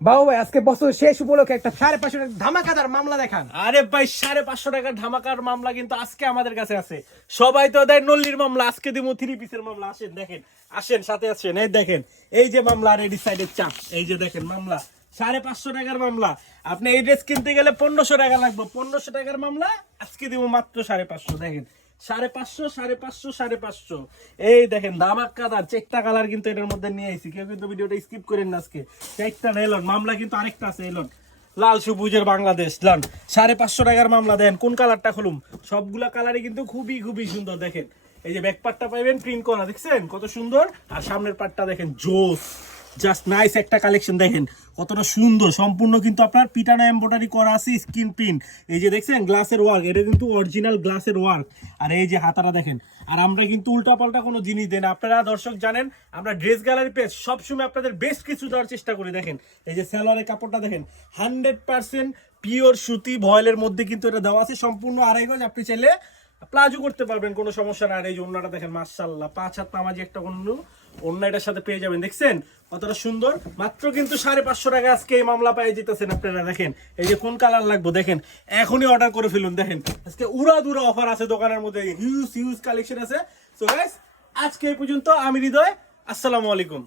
বাবু ভাই আজকে বছর শেষ উপলক্ষে একটা 550 টাকা ধামাকাদার মামলা দেখান। আরে ভাই 550 টাকার ধামাকার মামলা কিন্তু আজকে আমাদের কাছে আছে। সবাই তো দেয় নল্লির মামলা, আজকে দিমু 3 পিসের মামলা। আসেন দেখেন, আসেন সাথে আসেন। এই দেখেন, এই যে মামলা রেডি সাইডের চাপ, এই যে দেখেন মামলা 550 টাকার মামলা। আপনি এই ড্রেস কিনতে গেলে 1500 টাকা লাগবে। 1500 টাকার মামলা আজকে দিমু মাত্র 550। দেখেন 550, 550, 550। এই দেখেন ধামাকাদার চেকটা কালার কিন্তু এটার মধ্যে নিয়ে আইছি। কেউ কিন্তু ভিডিওটা স্কিপ করেন না। আজকে চেকটা এলন মামলা কিন্তু আরেকটা আছে, এলন লাল সবুজের বাংলাদেশ লান 550 টাকার মামলা। দেন কোন কালারটা খুলুম, সবগুলা কালারই কিন্তু খুবই খুবই সুন্দর। দেখেন এই যে ব্যাক পার্টটা পাইবেন প্রিন্ট করা, দেখছেন কত সুন্দর। আর সামনের পার্টটা দেখেন জোস, জাস্ট নাইস একটা কালেকশন। দেখেন কতটা সুন্দর, সম্পূর্ণ কিন্তু আপনার পিটানো এমব্রয়ডারি করা আছে, স্ক্রিন প্রিন্ট। এই যে দেখছেন গ্লাসের ওয়ার্ক, এটা কিন্তু অরিজিনাল গ্লাসের ওয়ার্ক। আর এই যে হাতারা দেখেন। আর আমরা কিন্তু উল্টাপাল্টা কোনো জিনিস দেন, আপনারা দর্শক জানেন আমরা ড্রেস গ্যালারি পেজ সবসময় আপনাদের বেস্ট কিছু দেওয়ার চেষ্টা করি। দেখেন এই যে সালোয়ারের কাপড়টা দেখেন 100% পিওর সুতি ভয়েলের মধ্যে কিন্তু এটা দেওয়া আছে, সম্পূর্ণ আড়াই গজ। আপনি চাইলে প্লাজো করতে পারবেন, কোনো সমস্যা না। আর এই যে ওন্নাটা দেখেন মাশাআল্লাহ 5 হাত নামাজি একটা অন্য এটার সাথে পেয়ে যাবেন। দেখছেন কতটা সুন্দর, মাত্র কিন্তু 550 টাকা আজকে এই মামলা পেয়ে যেতেছেন আপনারা। দেখেন এই যে কোন কালার লাগবে দেখেন, এখনই অর্ডার করে ফেলুন। দেখেন আজকে উড়াদুরা অফার আছে দোকানের মধ্যে, হিউজ হিউজ কালেকশন আছে। সো গাইস আজকে এই পর্যন্ত। আমি হৃদয়, আসসালামু আলাইকুম।